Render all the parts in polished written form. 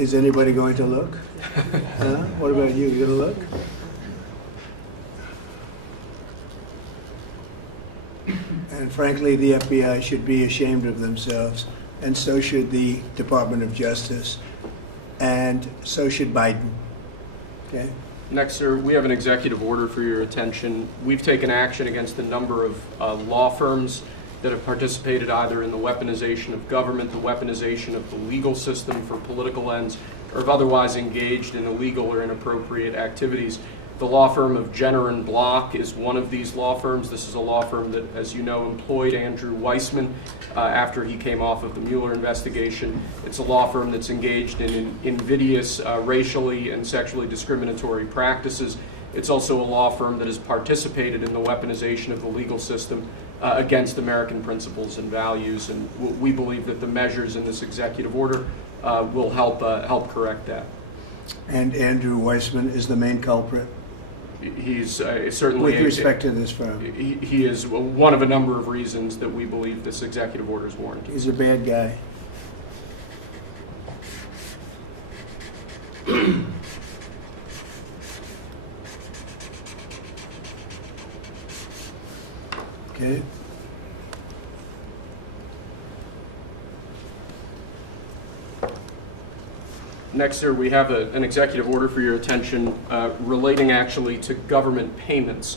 Is anybody going to look? What about you? You going to look? And frankly, the FBI should be ashamed of themselves, and so should the Department of Justice, and so should Biden. Okay? Next, sir, we have an executive order for your attention. We've taken action against a number of law firms that have participated either in the weaponization of government, the weaponization of the legal system for political ends, or have otherwise engaged in illegal or inappropriate activities. The law firm of Jenner and Block is one of these law firms. This is a law firm that, as you know, employed Andrew Weissman after he came off of the Mueller investigation. It's a law firm that's engaged in invidious racially and sexually discriminatory practices. It's also a law firm that has participated in the weaponization of the legal system against American principles and values, and we believe that the measures in this executive order will help correct that. And Andrew Weissman is the main culprit? He's certainly... With respect to this firm? He is one of a number of reasons that we believe this executive order is warranted. He's a bad guy. Okay. Next, sir, we have an executive order for your attention relating actually to government payments.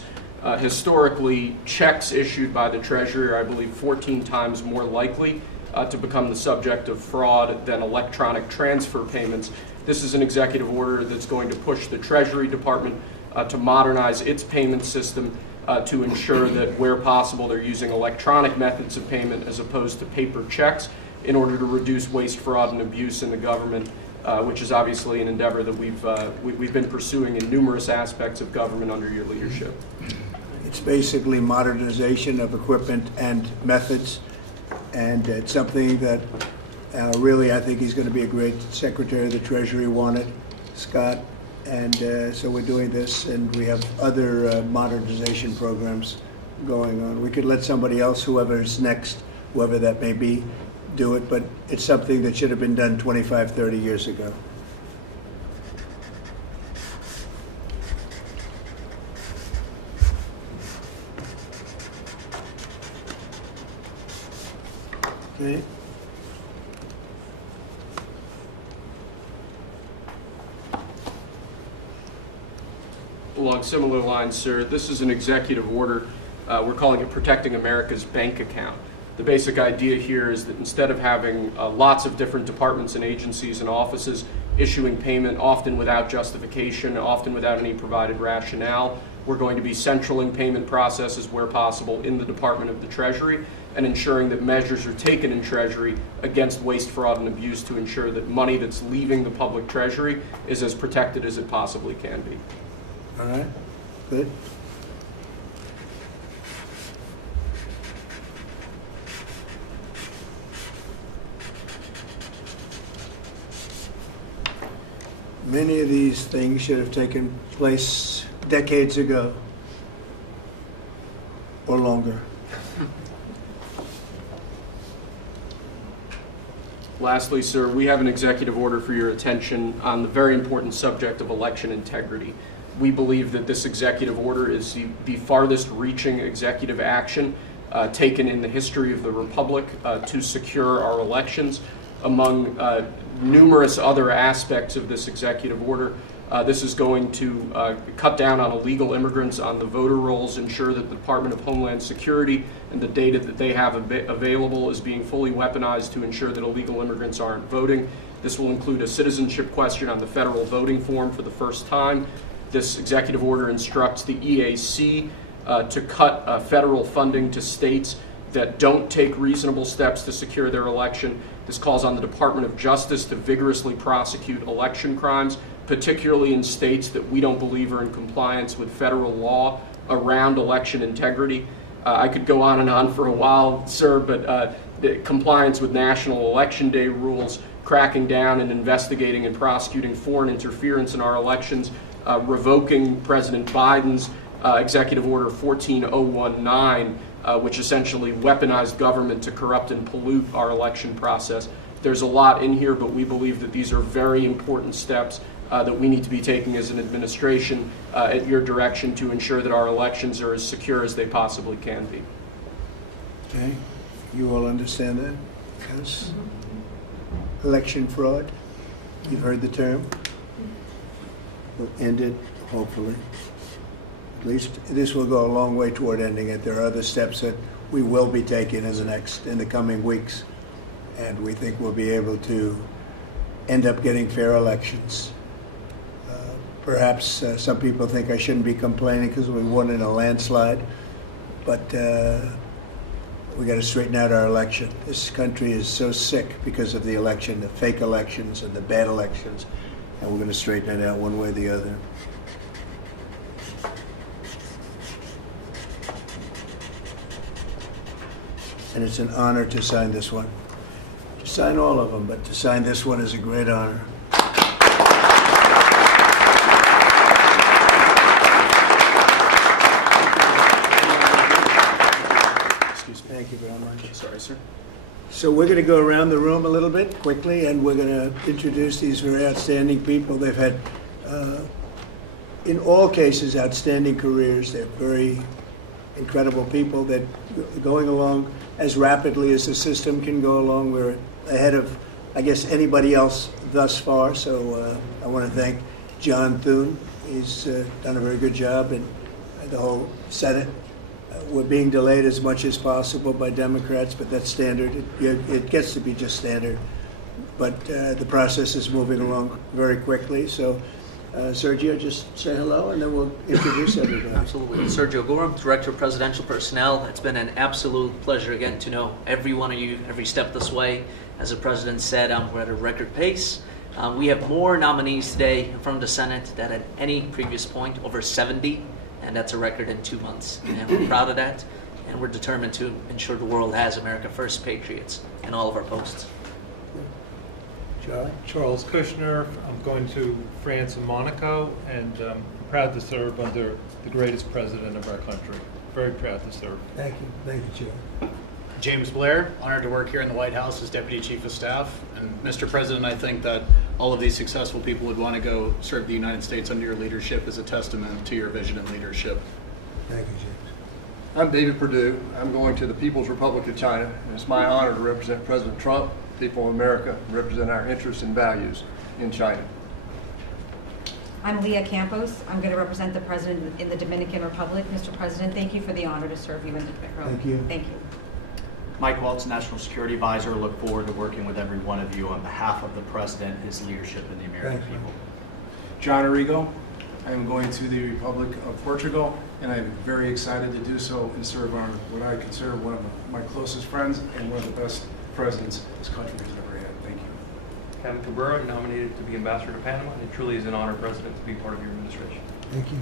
Historically, checks issued by the Treasury are, I believe, 14 times more likely to become the subject of fraud than electronic transfer payments. This is an executive order that's going to push the Treasury Department to modernize its payment system to ensure that where possible they're using electronic methods of payment as opposed to paper checks in order to reduce waste, fraud, and abuse in the government, which is obviously an endeavor that we've been pursuing in numerous aspects of government under your leadership. It's basically modernization of equipment and methods, and it's something that really I think he's going to be a great Secretary of the Treasury, wanted, Scott, and so we're doing this, and we have other modernization programs going on. We could let somebody else, whoever's next, whoever that may be, do it, but it's something that should have been done 25, 30 years ago. Okay. Along similar lines, sir, this is an executive order. We're calling it Protecting America's Bank Account. The basic idea here is that instead of having lots of different departments and agencies and offices issuing payment, often without justification, often without any provided rationale, we're going to be centraling payment processes where possible in the Department of the Treasury and ensuring that measures are taken in Treasury against waste, fraud, and abuse to ensure that money that's leaving the public Treasury is as protected as it possibly can be. All right, good. Many of these things should have taken place decades ago or longer. Lastly, sir, we have an executive order for your attention on the very important subject of election integrity. We believe that this executive order is the farthest reaching executive action taken in the history of the Republic to secure our elections. Among numerous other aspects of this executive order, this is going to cut down on illegal immigrants on the voter rolls, ensure that the Department of Homeland Security and the data that they have available is being fully weaponized to ensure that illegal immigrants aren't voting. This will include a citizenship question on the federal voting form for the first time. This executive order instructs the EAC to cut federal funding to states that don't take reasonable steps to secure their election. This calls on the Department of Justice to vigorously prosecute election crimes, particularly in states that we don't believe are in compliance with federal law around election integrity. I could go on for a while, sir, but the compliance with National Election Day rules, cracking down and investigating and prosecuting foreign interference in our elections, revoking President Biden's Executive Order 14019, which essentially weaponized government to corrupt and pollute our election process. There's a lot in here, but we believe that these are very important steps that we need to be taking as an administration at your direction to ensure that our elections are as secure as they possibly can be. Okay, you all understand that? Yes. Election fraud, you've heard the term. We'll end it, hopefully. At least this will go a long way toward ending it. There are other steps that we will be taking in the coming weeks, and we think we'll be able to end up getting fair elections. Perhaps some people think I shouldn't be complaining because we won in a landslide, but we got to straighten out our election. This country is so sick because of the election, the fake elections and the bad elections, and we're going to straighten it out one way or the other. And it's an honor to sign this one. To sign all of them, but to sign this one is a great honor. Thank you very much. Sorry, sir. So we're going to go around the room a little bit quickly, and we're going to introduce these very outstanding people. They've had, in all cases, outstanding careers. They're very incredible people that are going along as rapidly as the system can go along. We're ahead of, I guess, anybody else thus far. So I want to thank John Thune. He's done a very good job, and the whole Senate. We're being delayed as much as possible by Democrats, but that's standard. It gets to be just standard. But the process is moving along very quickly. So, Sergio, just say hello, and then we'll introduce everybody. Absolutely. Sergio Gorham, Director of Presidential Personnel. It's been an absolute pleasure getting to know every one of you every step this way. As the President said, we're at a record pace. We have more nominees today in front of the Senate than at any previous point, over 70. And that's a record in 2 months. And we're proud of that. And we're determined to ensure the world has America First patriots in all of our posts. Charles Kushner. I'm going to France and Monaco, and I'm proud to serve under the greatest president of our country. Very proud to serve. Thank you. Thank you, Joe. James Blair, honored to work here in the White House as Deputy Chief of Staff. And Mr. President, I think that all of these successful people would want to go serve the United States under your leadership as a testament to your vision and leadership. Thank you, James. I'm David Perdue. I'm going to the People's Republic of China, and it's my honor to represent President Trump, people of America, and represent our interests and values in China. I'm Leah Campos. I'm going to represent the President in the Dominican Republic. Mr. President, thank you for the honor to serve you in the Dominican. Thank you. Thank you. Mike Waltz, National Security Advisor. Look forward to working with every one of you on behalf of the President, his leadership, and the American people. John Arrigo. I am going to the Republic of Portugal, and I'm very excited to do so and serve on what I consider one of my closest friends and one of the best presidents this country has ever had. Thank you. Kevin Cabrera, nominated to be Ambassador to Panama. It truly is an honor, President, to be part of your administration. Thank you.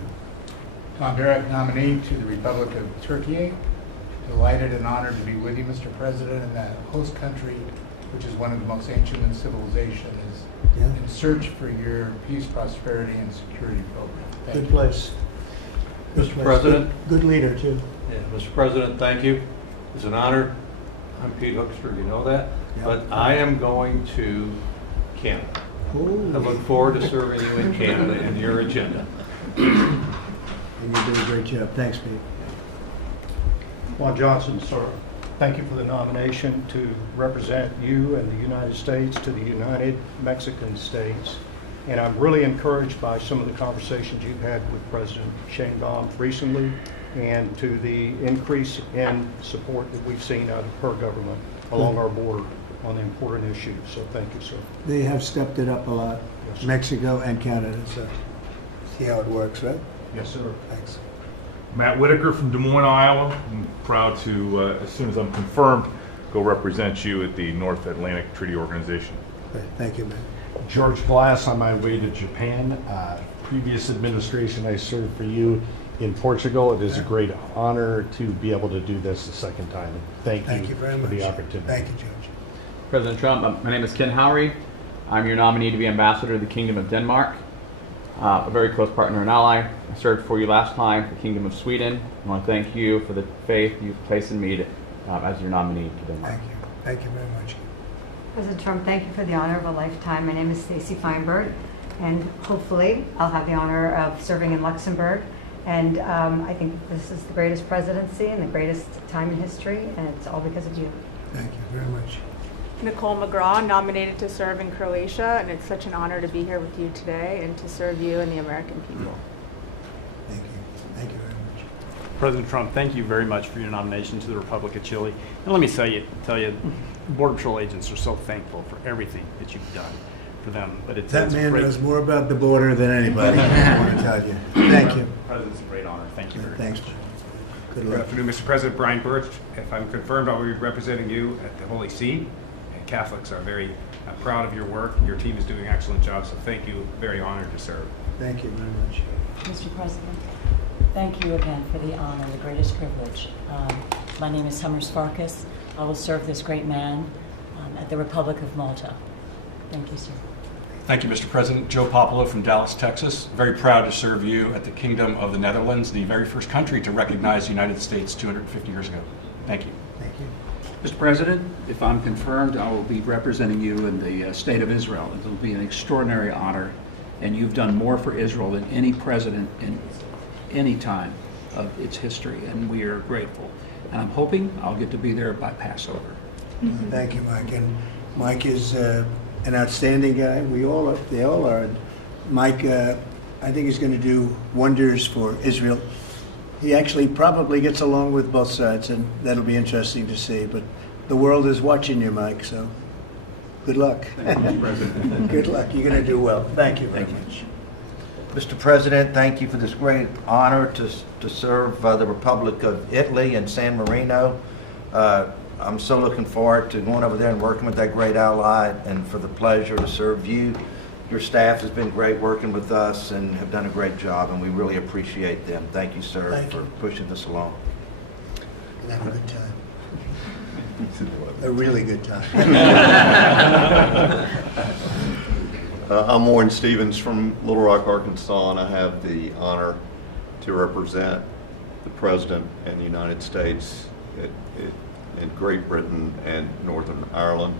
Tom Barrett, nominee to the Republic of Turkey. Delighted and honored to be with you, Mr. President, in that host country, which is one of the most ancient in civilization, is in search for your peace, prosperity, and security program. Good place. Mr. President. Good leader, too. Yeah, Mr. President, thank you. It's an honor. I'm Pete Hoekstra, you know that. Yeah. But I am going to Canada. Ooh. I look forward to serving you in Canada and your agenda. And you did a great job. Thanks, Pete. Juan Johnson, sir. Thank you for the nomination to represent you and the United States to the United Mexican States. And I'm really encouraged by some of the conversations you've had with President Sheinbaum recently and to the increase in support that we've seen out of her government along our border on the important issues. So thank you, sir. They have stepped it up a lot, Yes, Mexico and Canada. So see how it works, right? Yes, sir. Thanks. Matt Whitaker from Des Moines, Iowa. I'm proud to, as soon as I'm confirmed, go represent you at the North Atlantic Treaty Organization. Great. Thank you, man. George Glass, on my way to Japan. Previous administration, I served for you in Portugal. It is a great honor to be able to do this the second time. Thank you very for much. the opportunity. Thank you, George. President Trump, my name is Ken Howry. I'm your nominee to be Ambassador to the Kingdom of Denmark, a very close partner and ally. I served for you last time for the Kingdom of Sweden. I want to thank you for the faith you've placed in me as your nominee to Denmark. Thank you. Thank you very much. President Trump, thank you for the honor of a lifetime. My name is Stacy Feinberg, and hopefully I'll have the honor of serving in Luxembourg. And I think this is the greatest presidency and the greatest time in history, and it's all because of you. Thank you very much. Nicole McGraw, nominated to serve in Croatia, and it's such an honor to be here with you today and to serve you and the American people. Thank you. Thank you very much. President Trump, thank you very much for your nomination to the Republic of Chile. And let me tell you, Border Patrol agents are so thankful for everything that you've done for them. But That man knows more about the border than anybody, I want to tell you. Thank you. President, it's a great honor. Thank you very Thanks. much. Good Good luck. afternoon, Mr. President. Brian Birch. If I'm confirmed, I will be representing you at the Holy See. And Catholics are very proud of your work. Your team is doing an excellent job, so thank you. Very honored to serve. Thank you very much. Mr. President, thank you again for the honor, the greatest privilege. My name is Summers Farkas. I will serve this great man at the Republic of Malta. Thank you, sir. Thank you, Mr. President. Joe Popolo from Dallas, Texas. Very proud to serve you at the Kingdom of the Netherlands, the very first country to recognize the United States 250 years ago. Thank you. Thank you. Mr. President, if I'm confirmed, I will be representing you in the state of Israel. It will be an extraordinary honor, and you've done more for Israel than any president in any time of its history, and we are grateful. And I'm hoping I'll get to be there by Passover. Thank you, Mike. And Mike is an outstanding guy. They all are. Mike, I think he's going to do wonders for Israel. He actually probably gets along with both sides, and that'll be interesting to see. But the world is watching you, Mike, so good luck. Thank you, President. Good luck. You're going to do well. Thank you very much. Mr. President, thank you for this great honor to serve the Republic of Italy and San Marino. I'm so looking forward to going over there and working with that great ally, and for the pleasure to serve you. Your staff has been great working with us and have done a great job, and we really appreciate them. Thank you, sir, Thank for you. pushing this along. And have a good time. A really good time. I'm Warren Stevens from Little Rock, Arkansas, and I have the honor to represent the President and the United States in Great Britain and Northern Ireland,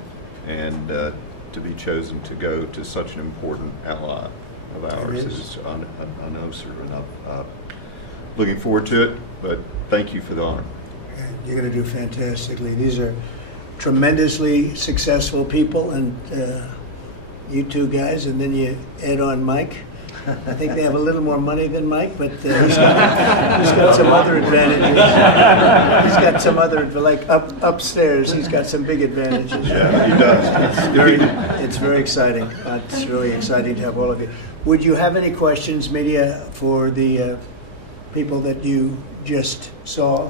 and to be chosen to go to such an important ally of ours is, I know, sir, and I'm looking forward to it, but thank you for the honor. You're going to do fantastically. These are tremendously successful people, and you two guys, and then you add on Mike. I think they have a little more money than Mike, but he's got some other advantages. He's got some other, like upstairs, he's got some big advantages. Yeah, he does. It's very exciting. It's really exciting to have all of you. Would you have any questions, media, for the people that you just saw?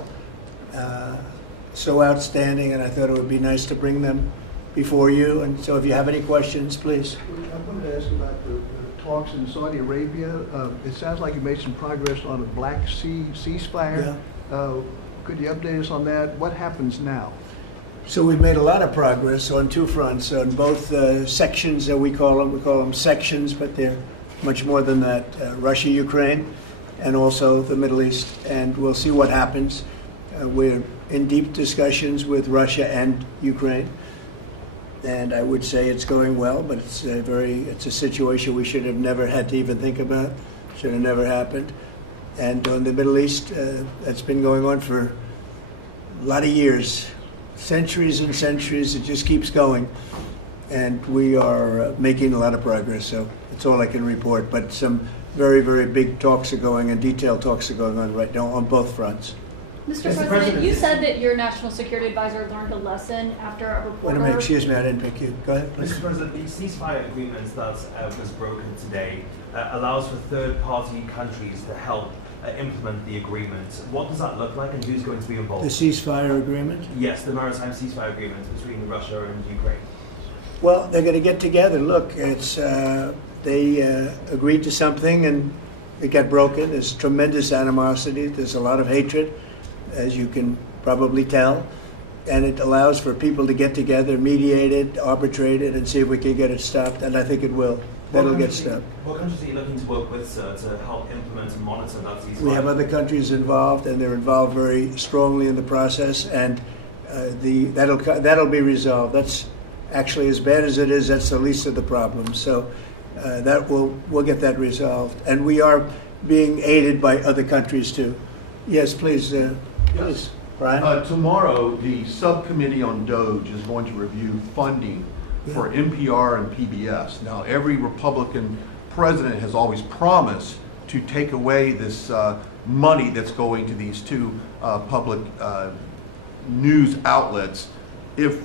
So outstanding, and I thought it would be nice to bring them before you. And so if you have any questions, please. I wanted to ask about the talks in Saudi Arabia. It sounds like you made some progress on a Black Sea ceasefire. Yeah. Could you update us on that? What happens now? So we've made a lot of progress on two fronts, on both sections that we call them sections, but they're much more than that, Russia, Ukraine, and also the Middle East, and we'll see what happens. We're in deep discussions with Russia and Ukraine, and I would say it's going well, but it's a situation we should have never had to even think about, should have never happened. And on the Middle East, that's been going on for a lot of years, centuries and centuries. It just keeps going, and we are making a lot of progress. So that's all I can report. But some very, very big talks are going, and detailed talks are going on right now on both fronts. Mr. President, you said that your national security advisor learned a lesson after a reporter... Wait a minute, excuse me, I didn't pick you. Go ahead, please. Mr. President, the ceasefire agreement that was broken today allows for third-party countries to help implement the agreement. What does that look like, and who's going to be involved? The ceasefire agreement? Yes, the maritime ceasefire agreement between Russia and Ukraine. Well, they're going to get together. Look, it's they agreed to something, and it got broken. There's tremendous animosity. There's a lot of hatred, as you can probably tell, and it allows for people to get together, mediate it, arbitrate it, and see if we can get it stopped, and I think it will. That'll get stopped. What countries are you looking to work with, sir, to help implement and monitor that ceasefire? We have other countries involved, and they're involved very strongly in the process, and that'll be resolved. That's Actually, as bad as it is, that's the least of the problems. So we'll get that resolved. And we are being aided by other countries too. Yes, please, please, Brian. Tomorrow, the subcommittee on DOGE is going to review funding for NPR and PBS. Now, every Republican president has always promised to take away this money that's going to these two public news outlets. If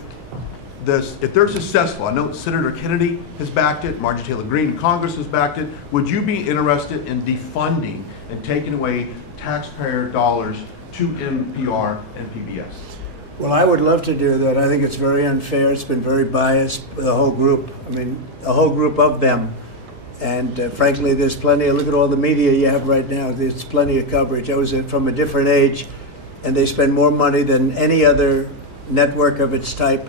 they're successful, I know Senator Kennedy has backed it, Marjorie Taylor Greene in Congress has backed it, would you be interested in defunding and taking away taxpayer dollars to NPR and PBS? Well, I would love to do that. I think it's very unfair. It's been very biased, the whole group. I mean, a whole group of them. And frankly, there's plenty look at all the media you have right now. There's plenty of coverage. I was from a different age, and they spend more money than any other network of its type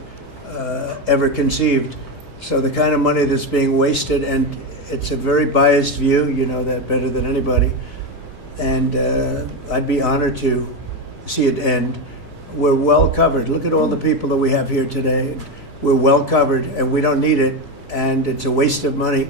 ever conceived. So the kind of money that's being wasted, and it's a very biased view, you know that better than anybody. And I'd be honored to see it end. We're well covered. Look at all the people that we have here today. We're well covered, and we don't need it, and it's a waste of money.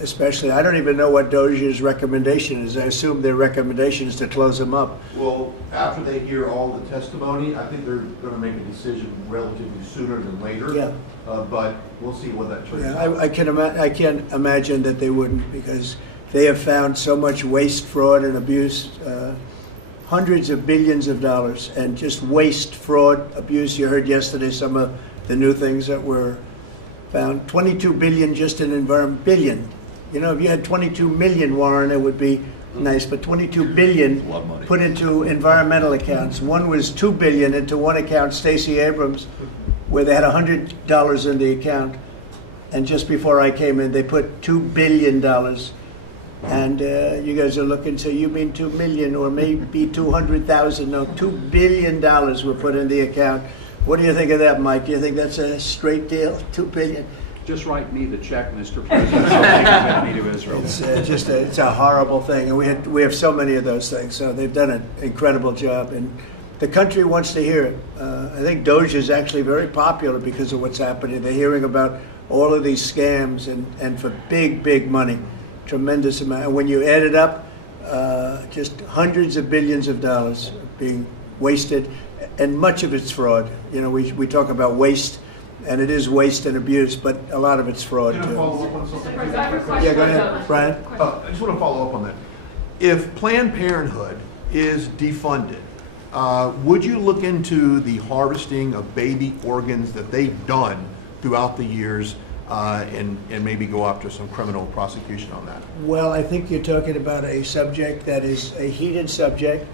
Especially, I don't even know what DOGE's recommendation is. I assume their recommendation is to close them up. Well, after they hear all the testimony, I think they're going to make a decision relatively sooner than later. Yeah. But we'll see what that turns Yeah, out. I can't imagine that they wouldn't, because they have found so much waste, fraud, and abuse, hundreds of billions of dollars, and just waste, fraud, abuse. You heard yesterday some of the new things that were found. 22 billion just in environment, billion. You know, if you had 22 million, Warren, it would be nice, but 22 billion put into environmental accounts. One was 2 billion into one account, Stacey Abrams, where they had $100 in the account. And just before I came in, they put $2 billion. And you guys are looking, so you mean 2 million or maybe 200,000? No, $2 billion were put in the account. What do you think of that, Mike? Do you think that's a straight deal, 2 billion? Just write me the check, Mr. President, so I can give it to Israel. It's it's a horrible thing, and we have so many of those things. So they've done an incredible job, and the country wants to hear it. I think DOGE is actually very popular because of what's happening. They're hearing about all of these scams and for big money, tremendous amount. And when you add it up, just hundreds of billions of dollars being wasted, and much of it's fraud. You know, we talk about waste. And it is waste and abuse, but a lot of it's fraud Can I too. follow up on something? Yeah, go ahead, Brian. I just want to follow up on that. If Planned Parenthood is defunded, would you look into the harvesting of baby organs that they've done throughout the years and maybe go after some criminal prosecution on that? Well, I think you're talking about a subject that is a heated subject,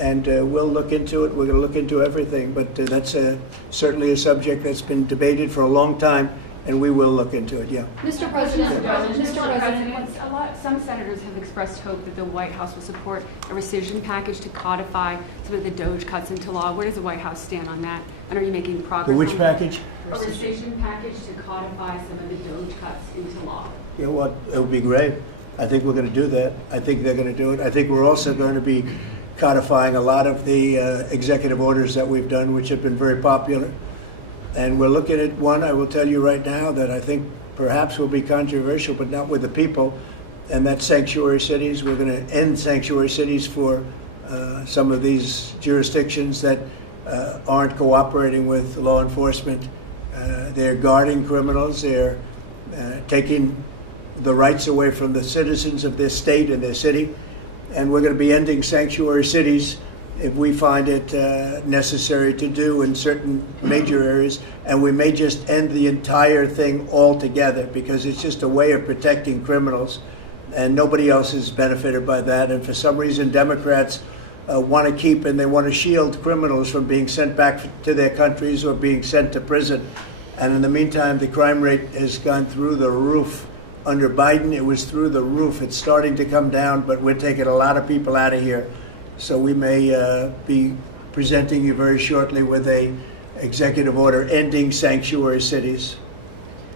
and we'll look into it. We're going to look into everything, but that's certainly a subject that's been debated for a long time, and we will look into it, yeah. Mr. President, some senators have expressed hope that the White House will support a rescission package to codify some of the DOGE cuts into law. Where does the White House stand on that? And are you making progress? The which package? A rescission package to codify some of the DOGE cuts into law. Yeah, well, it would be great. I think we're going to do that. I think they're going to do it. I think we're also going to be codifying a lot of the executive orders that we've done, which have been very popular. And we're looking at one, I will tell you right now, that I think perhaps will be controversial, but not with the people, and that's sanctuary cities. We're going to end sanctuary cities for some of these jurisdictions that aren't cooperating with law enforcement. They're guarding criminals. They're taking the rights away from the citizens of their state and their city. And we're going to be ending sanctuary cities if we find it necessary to do in certain major areas. And we may just end the entire thing altogether because it's just a way of protecting criminals. And nobody else is benefited by that. And for some reason, Democrats want to keep and they want to shield criminals from being sent back to their countries or being sent to prison. And in the meantime, the crime rate has gone through the roof. Under Biden, it was through the roof. It's starting to come down, but we're taking a lot of people out of here. So we may be presenting you very shortly with a executive order ending sanctuary cities.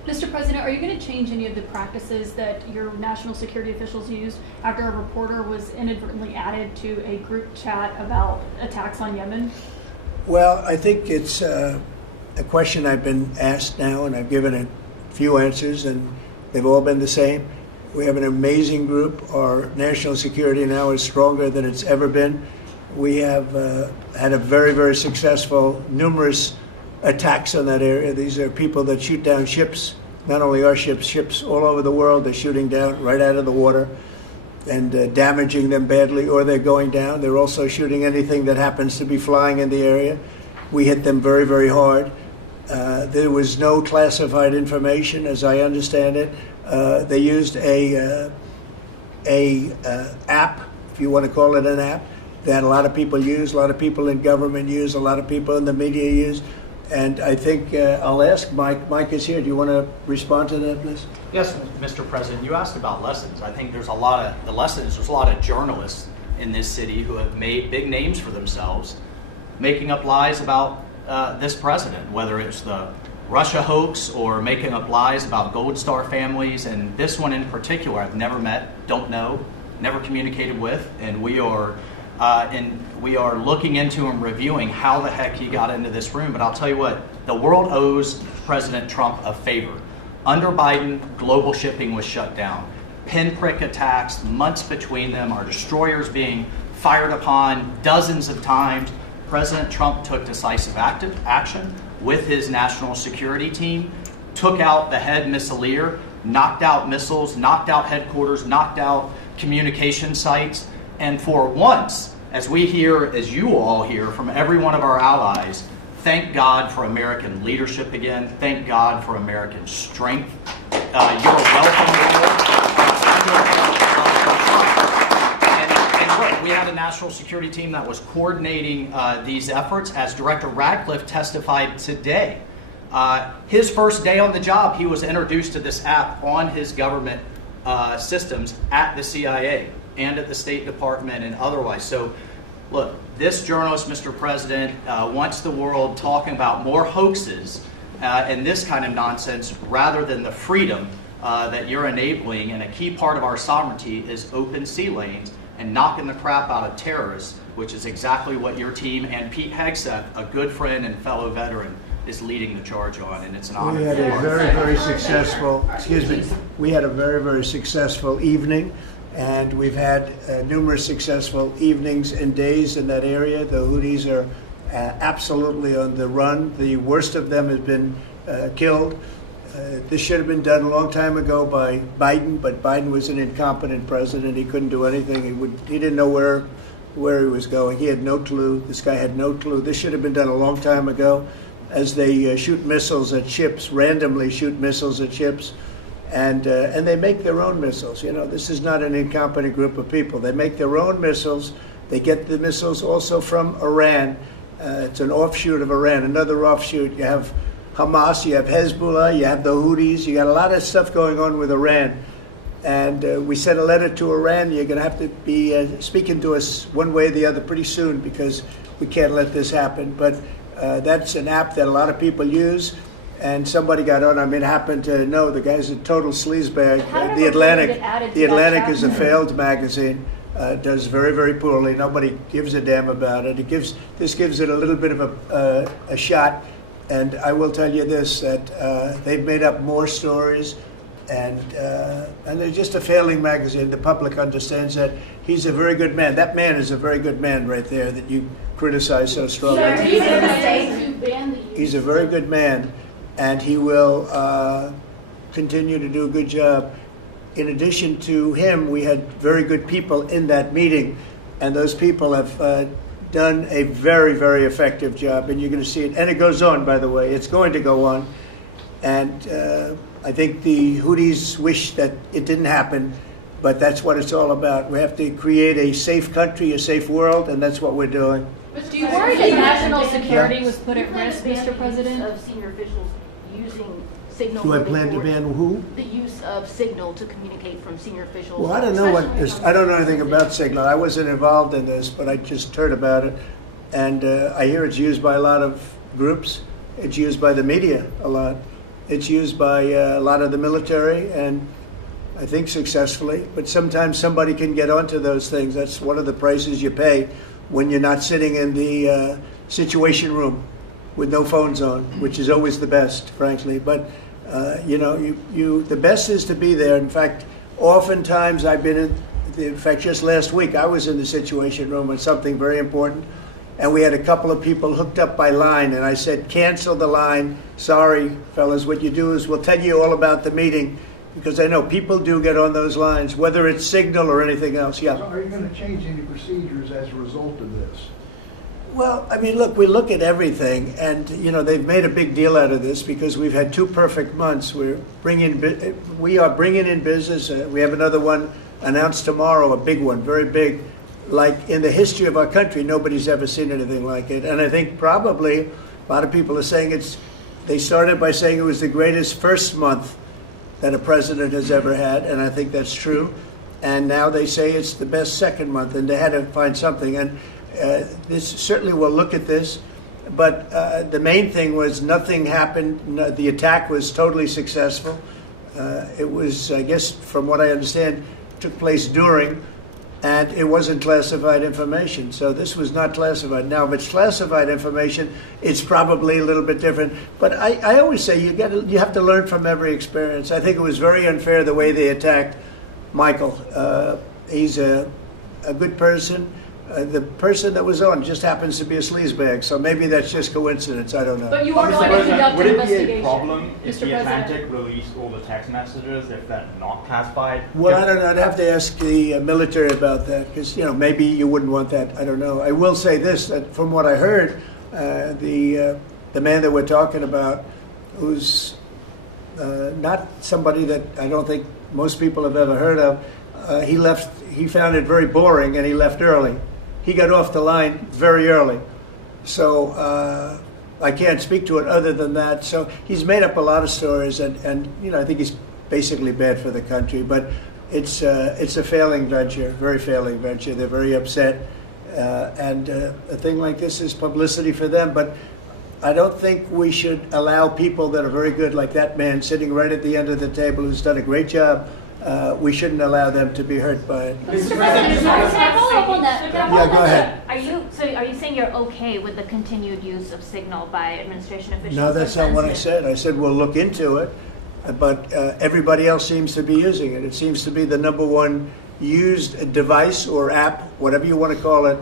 Mr. President, are you going to change any of the practices that your national security officials used after a reporter was inadvertently added to a group chat about attacks on Yemen? Well, I think it's a question I've been asked now, and I've given a few answers, and they've all been the same. We have an amazing group. Our national security now is stronger than it's ever been. We have had a very, very successful, numerous attacks on that area. These are people that shoot down ships, not only our ships, ships all over the world. They're shooting down right out of the water and damaging them badly, or they're going down. They're also shooting anything that happens to be flying in the area. We hit them very, very hard. There was no classified information, as I understand it. They used a app, if you want to call it an app, that a lot of people use, a lot of people in government use, a lot of people in the media use. And I think I'll ask Mike. Mike is here. Do you want to respond to that, please? Yes, Mr. President. You asked about lessons. I think there's a lot of journalists in this city who have made big names for themselves, making up lies about this president, whether it's the Russia hoax or making up lies about Gold Star families. And this one in particular, I've never met, don't know, never communicated with, and we are looking into and reviewing how the heck he got into this room. But I'll tell you what, the world owes President Trump a favor. Under Biden, global shipping was shut down. Pinprick attacks, months between them, our destroyers being fired upon dozens of times. President Trump took decisive action with his national security team, took out the head missileer, knocked out missiles, knocked out headquarters, knocked out communication sites. And for once, as we hear, as you all hear from every one of our allies, thank God for American leadership again. Thank God for American strength. You're welcome here. And look, we had a national security team that was coordinating these efforts. As Director Radcliffe testified today, his first day on the job, he was introduced to this app on his government systems at the CIA and at the State Department and otherwise. So, look, this journalist, Mr. President, wants the world talking about more hoaxes and this kind of nonsense rather than the freedom that you're enabling. And a key part of our sovereignty is open sea lanes and knocking the crap out of terrorists, which is exactly what your team and Pete Hegseth, a good friend and fellow veteran, is leading the charge on, and it's an honor. We had a very, very successful, we had a very, very successful evening. And we've had numerous successful evenings and days in that area. The Houthis are absolutely on the run. The worst of them has been killed. This should have been done a long time ago by Biden, but Biden was an incompetent president. He couldn't do anything. He didn't know where he was going. He had no clue. This guy had no clue. This should have been done a long time ago. As they shoot missiles at ships, randomly shoot missiles at ships. And they make their own missiles. You know, this is not an incompetent group of people. They make their own missiles. They get the missiles also from Iran. It's an offshoot of Iran, another offshoot. You have Hamas, you have Hezbollah, you have the Houthis. You got a lot of stuff going on with Iran. And we sent a letter to Iran. You're going to have to be speaking to us one way or the other pretty soon because we can't let this happen. But that's an app that a lot of people use. And somebody got on. I mean, happened to know the guy's a total sleazebag. The Atlantic is a failed magazine. Does very, very poorly. Nobody gives a damn about it. This gives it a little bit of a shot. And I will tell you this: that they've made up more stories, and they're just a failing magazine. The public understands that. He's a very good man. That man is a very good man right there that you criticize so strongly. He's a very good man. And he will continue to do a good job. In addition to him, we had very good people in that meeting, and those people have done a very, very effective job, and you're going to see it. And it goes on, by the way. It's going to go on. And I think the Houthis wish that it didn't happen, but that's what it's all about. We have to create a safe country, a safe world, and that's what we're doing. Do you worry that national security was put at risk, Mr. President? Of senior officials using signal. Do I plan to ban who? The use of signal to communicate from senior officials. Well, I don't know I don't know anything about signal. I wasn't involved in this, but I just heard about it, and I hear it's used by a lot of groups. It's used by the media a lot. It's used by a lot of the military, and I think successfully. But sometimes somebody can get onto those things. That's one of the prices you pay when you're not sitting in the situation room. with no phones on, which is always the best, frankly. But the best is to be there. In fact, oftentimes I've been in fact, just last week I was in the Situation Room on something very important, and we had a couple of people hooked up by line, and I said, cancel the line. Sorry, fellas, what you do is we'll tell you all about the meeting, because I know people do get on those lines, whether it's Signal or anything else. Yeah. So are you going to change any procedures as a result of this? Well, I mean, look, we look at everything, and they've made a big deal out of this because we've had 2 perfect months. We are bringing in business. We have another one announced tomorrow, a big one, very big. Like in the history of our country, nobody's ever seen anything like it. And I think probably a lot of people are saying they started by saying it was the greatest first month that a president has ever had, and I think that's true. And now they say it's the best second month, and they had to find something. And this certainly will look at this, but the main thing was nothing happened. The attack was totally successful. It was, I guess, from what I understand, took place during, and it wasn't classified information. So this was not classified. Now, if it's classified information, it's probably a little bit different. But I always say you have to learn from every experience. I think it was very unfair the way they attacked Michael. He's a good person. The person that was on just happens to be a sleazebag, so maybe that's just coincidence. I don't know. But you are going to conduct an investigation. Would it be a problem if Mr. the President? Atlantic released all the text messages if they're not classified? Well, I don't know. I'd have to ask the military about that because maybe you wouldn't want that. I don't know. I will say this: that from what I heard, the man that we're talking about, who's not somebody that I don't think most people have ever heard of, he left. He found it very boring, and he left early. He got off the line very early. So I can't speak to it other than that. So he's made up a lot of stories, and I think he's basically bad for the country. But it's a failing venture, very failing venture. They're very upset, and a thing like this is publicity for them. But I don't think we should allow people that are very good, like that man sitting right at the end of the table who's done a great job. We shouldn't allow them to be hurt by it. Mr. President, can I follow up on that? Yeah, go ahead. Are you saying you're okay with the continued use of Signal by administration officials? No, that's not what I said. I said we'll look into it, but everybody else seems to be using it. It seems to be the #1 used device or app, whatever you want to call it,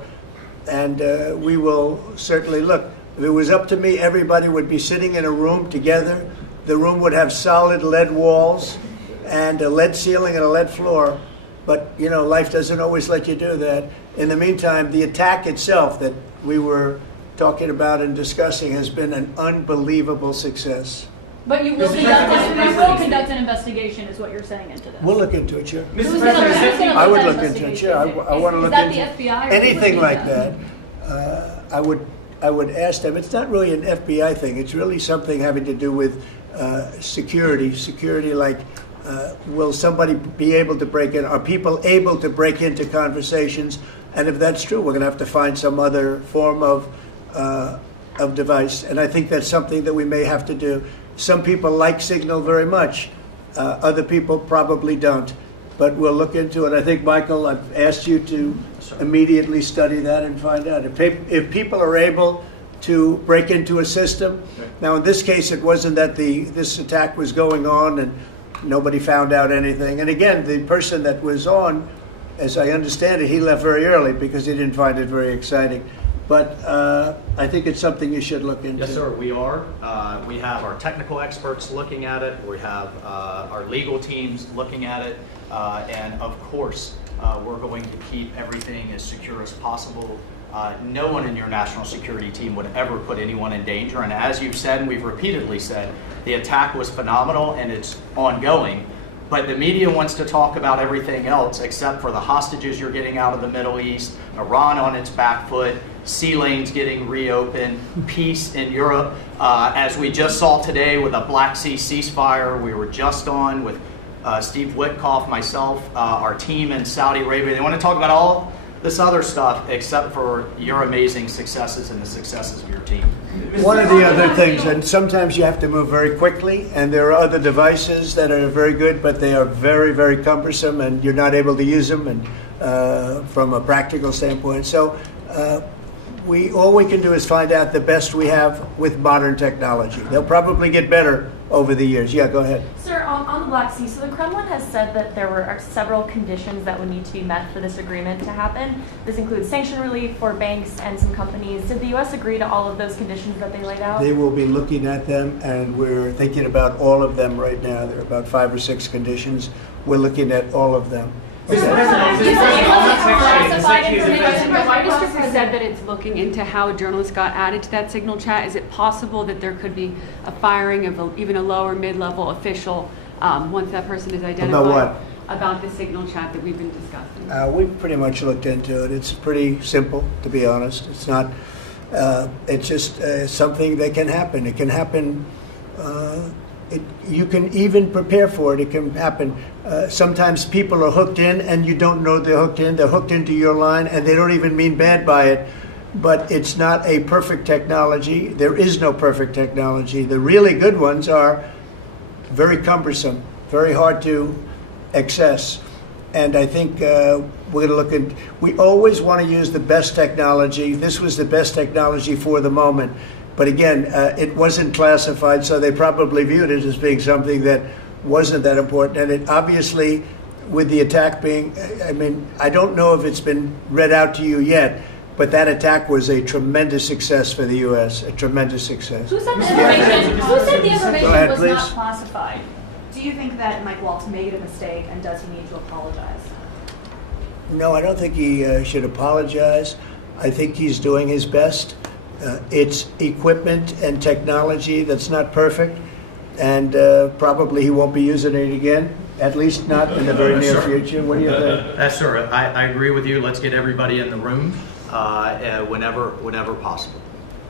and we will certainly look. If it was up to me, everybody would be sitting in a room together. The room would have solid lead walls and a lead ceiling and a lead floor. But, life doesn't always let you do that. In the meantime, the attack itself that we were talking about and discussing has been an unbelievable success. But you will conduct an investigation, is what you're saying into this. We'll look into it, sure. Mr. President, I would look into it, sure. I want to look into Is that the FBI? Or anything like that. I would ask them. It's not really an FBI thing. It's really something having to do with security. Security, like, will somebody be able to break in? Are people able to break into conversations? And if that's true, we're going to have to find some other form of device. And I think that's something that we may have to do. Some people like Signal very much. Other people probably don't. But we'll look into it. I think, Michael, I've asked you to immediately study that and find out. If people are able to break into a system, now in this case it wasn't that this attack was going on and nobody found out anything. And again, the person that was on, as I understand it, he left very early because he didn't find it very exciting. But I think it's something you should look into. Yes, sir, we are. We have our technical experts looking at it. We have our legal teams looking at it. And of course, we're going to keep everything as secure as possible. No one in your national security team would ever put anyone in danger. And as you've said, and we've repeatedly said, the attack was phenomenal and it's ongoing. But the media wants to talk about everything else except for the hostages you're getting out of the Middle East, Iran on its back foot, sea lanes getting reopened, peace in Europe. As we just saw today with a Black Sea ceasefire, we were just on with Steve Witkoff, myself, our team in Saudi Arabia. They want to talk about all this other stuff except for your amazing successes and the successes of your team. One of the other things, and sometimes you have to move very quickly, and there are other devices that are very good, but they are very, very cumbersome, and you're not able to use them and from a practical standpoint. So all we can do is find out the best we have with modern technology. They'll probably get better over the years. Yeah, go ahead. Sir, on the Black Sea, so the Kremlin has said that there were several conditions that would need to be met for this agreement to happen. This includes sanction relief for banks and some companies. Did the U.S. agree to all of those conditions that they laid out? They will be looking at them, and we're thinking about all of them right now. There are about 5 or 6 conditions. We're looking at all of them. The district has said that it's looking into how a journalist got added to that signal chat. Is it possible that there could be a firing of even a lower mid-level official once that person is identified? About what? About the signal chat that we've been discussing. We've pretty much looked into it. It's pretty simple, to be honest. It's not. It's just something that can happen. It can happen. You can even prepare for it. It can happen. Sometimes people are hooked in and you don't know they're hooked in. They're hooked into your line and they don't even mean bad by it. But it's not a perfect technology. There is no perfect technology. The really good ones are very cumbersome, very hard to access. And I think we're going to look at, we always want to use the best technology. This was the best technology for the moment. But again, it wasn't classified, so they probably viewed it as being something that wasn't that important. And it obviously, with the attack being, I mean, I don't know if it's been read out to you yet, but that attack was a tremendous success for the U.S., a tremendous success. Who said the information Go ahead, was please. not classified? Do you think that Mike Waltz made a mistake, and does he need to apologize? No, I don't think he should apologize. I think he's doing his best. It's equipment and technology that's not perfect, and probably he won't be using it again, at least not in the very near future. What do you think? Sir, I agree with you. Let's get everybody in the room whenever possible.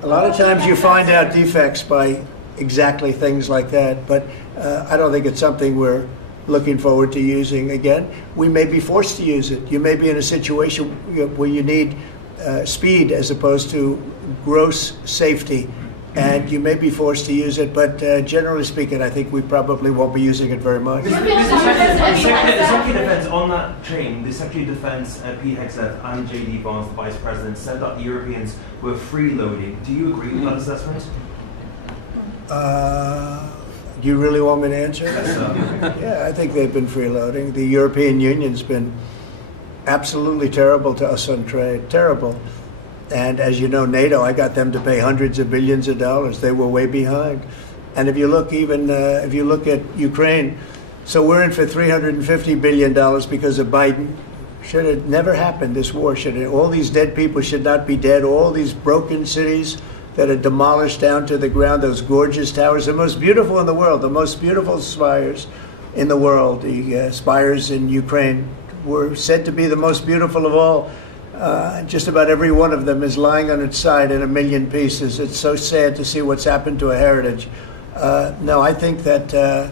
A lot of times you find out defects by exactly things like that, but I don't think it's something we're looking forward to using again. We may be forced to use it. You may be in a situation where you need speed as opposed to gross safety, and you may be forced to use it, but generally speaking, I think we probably won't be using it very much. The Secretary of Defense, on that train, the Secretary of Defense, Pete Hegseth, and J.D. Vance, the Vice President, said that the Europeans were freeloading. Do you agree with that assessment? Do you really want me to answer? Yes, sir. Yeah, I think they've been freeloading. The European Union's been absolutely terrible to us on trade, terrible. And as you know, NATO, I got them to pay hundreds of billions of dollars. They were way behind. And if you look if you look at Ukraine, so we're in for $350 billion because of Biden. Should have never happened, this war. All these dead people should not be dead. All these broken cities that are demolished down to the ground, those gorgeous towers, the most beautiful in the world, the most beautiful spires in the world. The spires in Ukraine were said to be the most beautiful of all. Just about every one of them is lying on its side in a million pieces. It's so sad to see what's happened to a heritage. No, I think that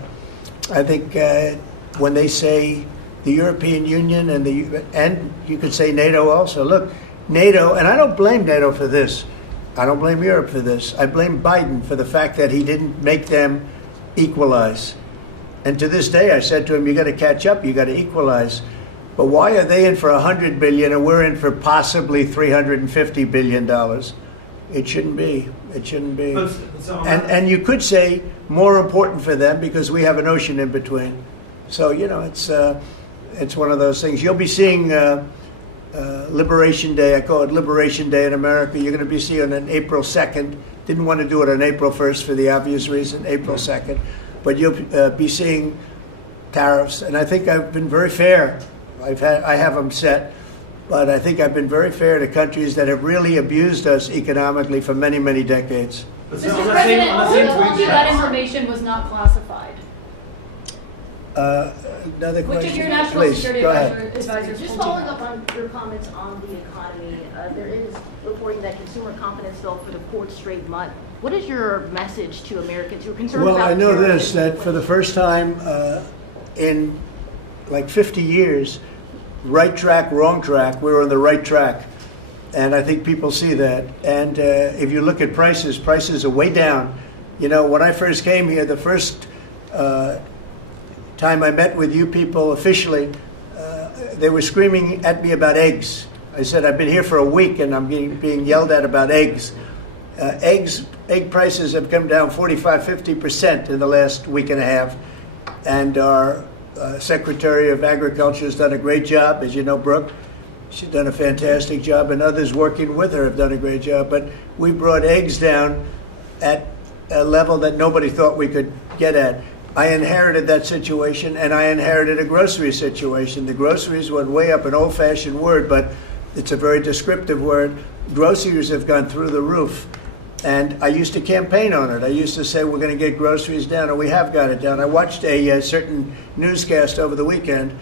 when they say the European Union and you could say NATO also. Look, NATO, and I don't blame NATO for this. I don't blame Europe for this. I blame Biden for the fact that he didn't make them equalize. And to this day, I said to him, you got to catch up, you got to equalize. But why are they in for $100 billion and we're in for possibly $350 billion? It shouldn't be. It shouldn't be. And you could say more important for them because we have an ocean in between. So, you know, it's one of those things. You'll be seeing Liberation Day. I call it Liberation Day in America. You're going to be seeing it on April 2nd. Didn't want to do it on April 1st for the obvious reason, April 2nd. But you'll be seeing tariffs. And I think I've been very fair. I have them set, but I think I've been very fair to countries that have really abused us economically for many, many decades. Mr. President, who told you that information was not classified? Another question? Which of your national Please, security go ahead. advisors Just told you? following up on your comments on the economy, there is reporting that consumer confidence fell for the fourth straight month. What is your message to Americans who are concerned about? Well, I know terrorism? this, that for the first time in like 50 years, right track, wrong track, we're on the right track. And I think people see that. And if you look at prices, prices are way down. You know, when I first came here, the first time I met with you people officially, they were screaming at me about eggs. I said, I've been here for a week and I'm being yelled at about eggs. Egg prices have come down 45–50% in the last week and a half. And our Secretary of Agriculture has done a great job, as you know, Brooke. She's done a fantastic job, and others working with her have done a great job. But we brought eggs down at a level that nobody thought we could get at. I inherited that situation, and I inherited a grocery situation. The groceries went way up, an old-fashioned word, but it's a very descriptive word. Groceries have gone through the roof. And I used to campaign on it. I used to say, we're going to get groceries down, and we have got it down. I watched a certain newscast over the weekend,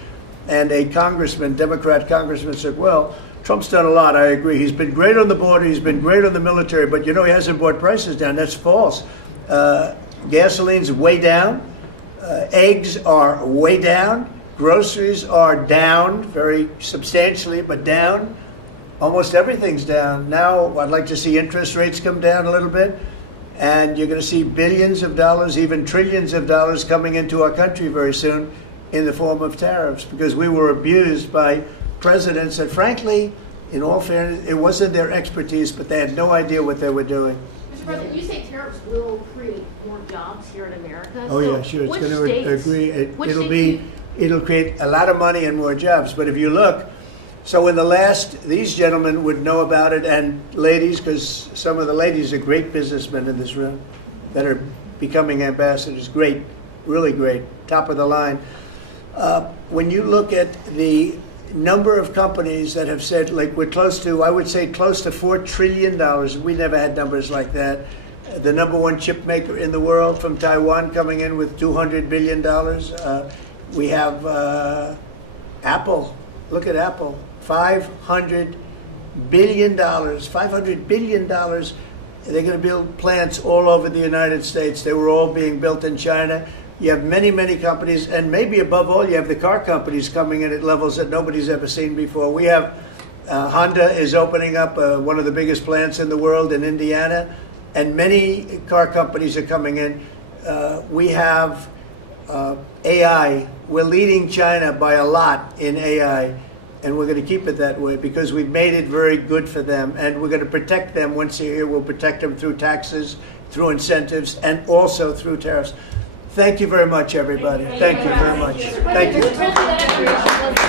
and a congressman, Democrat congressman, said, well, Trump's done a lot, I agree. He's been great on the border, he's been great on the military, but you know, he hasn't brought prices down. That's false. Gasoline's way down. Eggs are way down. Groceries are down, very substantially, but down. Almost everything's down. Now, I'd like to see interest rates come down a little bit, and you're going to see billions of dollars, even trillions of dollars coming into our country very soon in the form of tariffs, because we were abused by presidents that, frankly, in all fairness, it wasn't their expertise, but they had no idea what they were doing. Mr. President, you say tariffs will create more jobs here in America. Oh, so yeah, sure. It's which going to states- agree. which It'll states be, it'll create a lot of money and more jobs. But if you look, so in the last, these gentlemen would know about it, and ladies, because some of the ladies are great businessmen in this room that are becoming ambassadors. Great, really great, top of the line. When you look at the number of companies that have said, like, we're close to, I would say close to $4 trillion. We never had numbers like that. The number one chip maker in the world from Taiwan coming in with $200 billion. We have Apple. Look at Apple. $500 billion. $500 billion. They're going to build plants all over the United States. They were all being built in China. You have many, many companies, and maybe above all, you have the car companies coming in at levels that nobody's ever seen before. We have Honda is opening up one of the biggest plants in the world in Indiana, and many car companies are coming in. We have AI. We're leading China by a lot in AI, and we're going to keep it that way because we've made it very good for them, and we're going to protect them once they're here. We'll protect them through taxes, through incentives, and also through tariffs. Thank you very much, everybody. Thank you very much. Thank you.